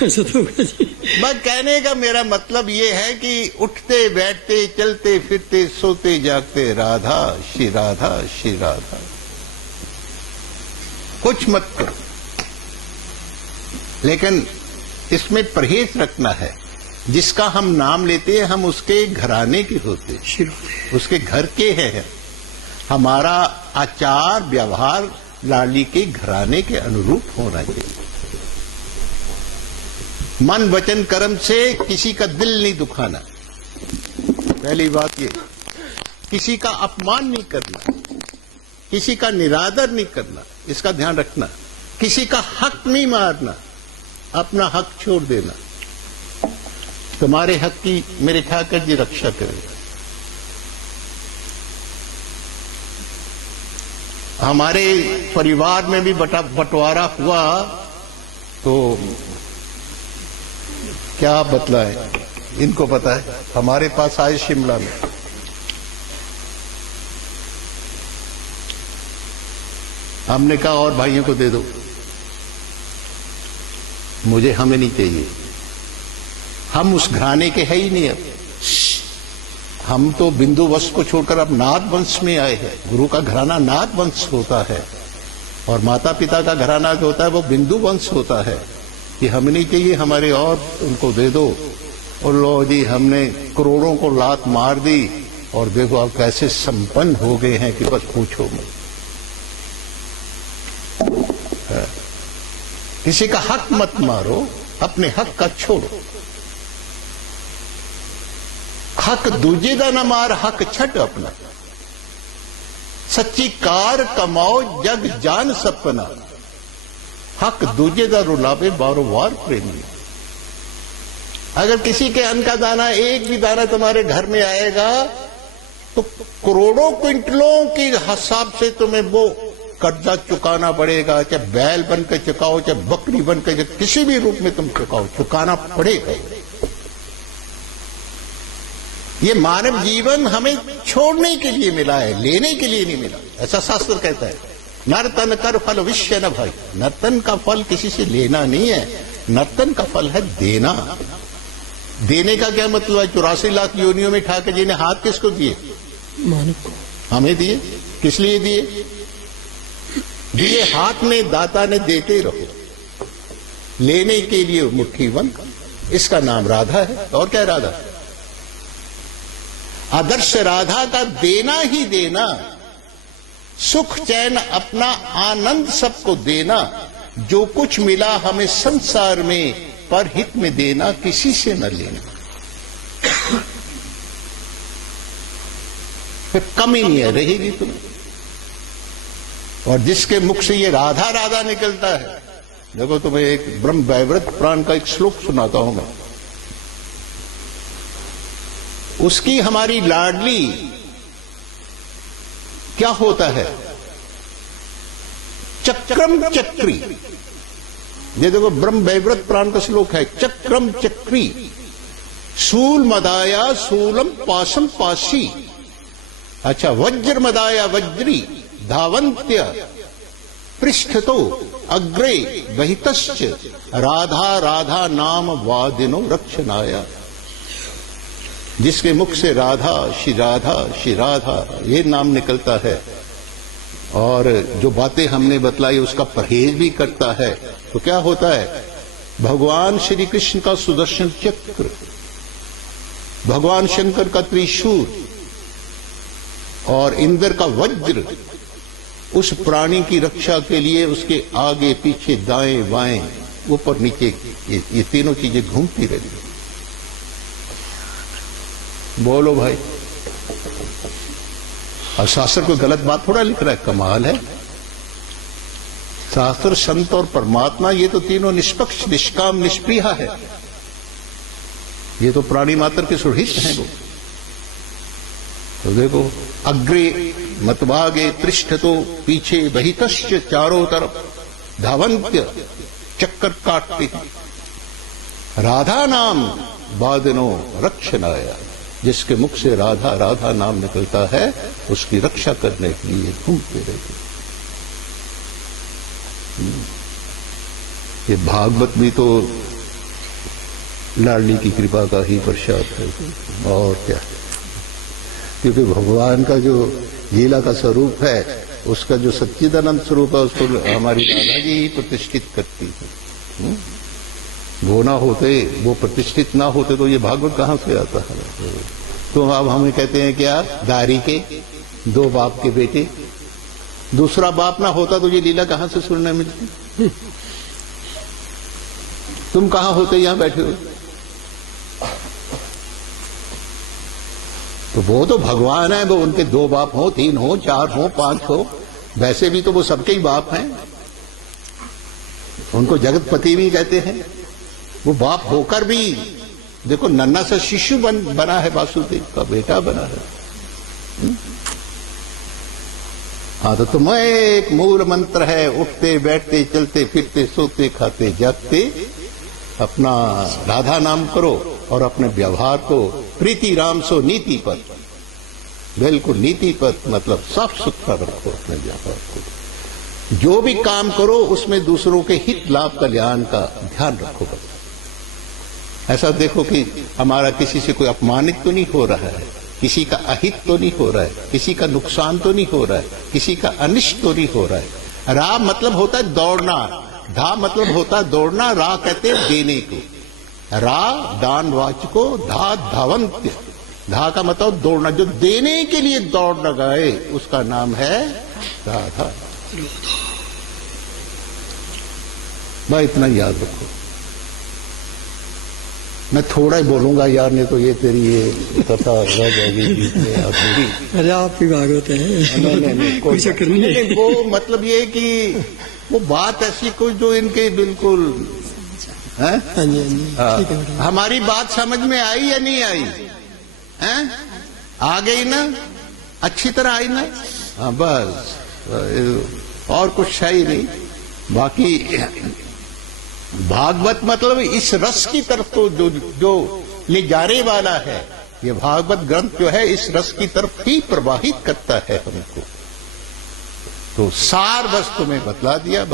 कैसे तो होगा जी? बस कहने का मेरा मतलब ये है कि उठते बैठते चलते फिरते सोते जागते राधा श्री राधा श्री राधा, कुछ मत करो। लेकिन इसमें परहेज रखना है। जिसका हम नाम लेते हैं हम उसके घराने के होते हैं, उसके घर के हैं। हमारा आचार व्यवहार लाली के घराने के अनुरूप होना चाहिए। मन वचन कर्म से किसी का दिल नहीं दुखाना, पहली बात ये। किसी का अपमान नहीं करना, किसी का निरादर नहीं करना, इसका ध्यान रखना। किसी का हक नहीं मारना, अपना हक छोड़ देना। तुम्हारे हक की मेरे ठाकर जी रक्षा करेगा। हमारे परिवार में भी बंटवारा हुआ तो क्या बतलाएं, इनको पता है। हमारे पास आए शिमला में, हमने कहा और भाइयों को दे दो, मुझे हमें नहीं चाहिए। हम उस घराने के है ही नहीं। अब हम तो बिंदु वंश को छोड़कर अब नाथ वंश में आए हैं। गुरु का घराना नाथ वंश होता है और माता पिता का घराना जो होता है वो बिंदु वंश होता है। कि हमें नहीं चाहिए, हमारे और उनको दे दो। और लो जी, हमने करोड़ों को लात मार दी और देखो आप कैसे संपन्न हो गए हैं कि बस पूछो मत। किसी का हक मत मारो, अपने हक का छोड़ो। हक दूजे दा न मार, हक छट अपना। सच्ची कार कमाओ जग जान सपना, हक दूजे दा रुलावे बारोबार प्रेमी। अगर किसी के अन्न का दाना, एक भी दाना तुम्हारे घर में आएगा तो करोड़ों क्विंटलों के हिसाब से तुम्हें वो कर्जा चुकाना पड़ेगा। चाहे बैल बन के चुकाओ, चाहे बकरी बन के, किसी भी रूप में तुम चुकाओ, चुकाना पड़ेगा। ये मानव जीवन हमें छोड़ने के लिए मिला है, लेने के लिए नहीं मिला। ऐसा शास्त्र कहता है। नर्तन कर फल विश्य न भाई। नर्तन का फल किसी से लेना नहीं है, नर्तन का फल है देना। देने का क्या मतलब है? 84 लाख योनियों में ठाकर जी ने हाथ किसको दिए? मानव को। हमें दिए। किस लिए दिए? दिए हाथ में दाता ने देते रहो, लेने के लिए मुट्ठी बंद। इसका नाम राधा है। और क्या राधा? आदर्श राधा का देना ही देना, सुख चैन अपना आनंद सबको देना। जो कुछ मिला हमें संसार में, पर हित में देना, किसी से न लेना। फिर कमी नहीं है, रहेगी तुम्हें। और जिसके मुख से ये राधा राधा निकलता है, देखो तुम्हें एक ब्रह्म वैवर्त प्राण का एक श्लोक सुनाता हूं मैं। उसकी हमारी लाडली क्या होता है? चक्रम चक्री। ये देखो ब्रह्म वैवर्त प्राण का श्लोक है। चक्रम चक्री शूल मदाया शूलम पाशम पाशी। अच्छा, वज्र मदाया वज्री धावंत्य पृष्ठतो अग्रे वहितश्च राधा राधा नाम वादिनो रक्षणाया। जिसके मुख से राधा श्री राधा श्री राधा ये नाम निकलता है और जो बातें हमने बतलाई उसका परहेज भी करता है, तो क्या होता है? भगवान श्री कृष्ण का सुदर्शन चक्र, भगवान शंकर का त्रिशूल और इंद्र का वज्र उस प्राणी की रक्षा के लिए उसके आगे पीछे दाएं बाएं ऊपर नीचे ये तीनों चीजें घूमती रहती। बोलो भाई। और शास्त्र कोई गलत बात थोड़ा लिख रहा है, कमाल है। शास्त्र, संत और परमात्मा ये तो तीनों निष्पक्ष निष्काम निष्प्रिया है। ये तो प्राणी मात्र के सुहित हैं वो। तो देखो, अग्रे मतभागे पृष्ठ तो पीछे वहितश्च चारों तरफ धावंत्य चक्कर काटते हैं। राधा नाम बादनो रक्षणाया। जिसके मुख से राधा राधा नाम निकलता है उसकी रक्षा करने के लिए घूमते रहते। ये भागवत भी तो लाडली की कृपा का ही प्रसाद है, और क्या। क्योंकि भगवान का जो लीला का स्वरूप है, उसका जो सच्चिदानंद स्वरूप है, उसको हमारी राधा जी ही प्रतिष्ठित करती है। वो ना होते, वो प्रतिष्ठित ना होते तो ये भागवत कहां से आता है। तो अब हमें कहते हैं क्या, दारी के दो बाप के बेटे, दूसरा बाप ना होता तो ये लीला कहां से सुनने मिलती। तुम कहां होते, यहां बैठे हो। तो वो तो भगवान है, वो उनके दो बाप हो, तीन हो, चार हो, पांच हो, वैसे भी तो वो सबके ही बाप हैं। उनको जगतपति भी कहते हैं। वो बाप होकर भी देखो, नन्ना सा शिशु बना है, वासुदेव का बेटा बना है। हाँ, तो तुम्हें एक मूल मंत्र है, उठते बैठते चलते फिरते सोते खाते जागते अपना राधा नाम करो और अपने व्यवहार को प्रीति राम सो नीति पर, बिल्कुल नीति पर, मतलब साफ सुथरा रखो अपने व्यवहार को। जो भी काम करो उसमें दूसरों के हित लाभ कल्याण का ध्यान रखो। बस ऐसा देखो कि हमारा किसी से कोई अपमानित तो नहीं हो रहा है, किसी का अहित तो नहीं हो रहा है, किसी का नुकसान तो नहीं हो रहा है, किसी का अनिष्ट तो नहीं हो रहा है। रा मतलब होता है दौड़ना, धा मतलब होता है दौड़ना, रा कहते हैं देने को। रा दान वाचको, धा धावंत्य, धा का मतलब दौड़ना, जो देने के लिए दौड़ लगाए उसका नाम है राधा। मैं इतना याद रखो। मैं थोड़ा ही बोलूंगा यार, नहीं तो ये तेरी ये कथा रह जाएगी पूरी। अरे आप ही भागवत है, नहीं, कोई चक्कर नहीं है। वो मतलब ये कि वो बात ऐसी कोई जो इनके बिल्कुल है। हाँ जी, हाँ जी, ठीक है। हमारी बात समझ में आई या नहीं आई है? आ गई ना, अच्छी तरह आई ना। हाँ बस, और कुछ है ही नहीं। बाकी भागवत मतलब इस रस की तरफ तो जो ले जाने वाला है, ये भागवत ग्रंथ जो है इस रस की तरफ ही प्रवाहित करता है हमको। तो सार बस तुम्हें बतला दिया।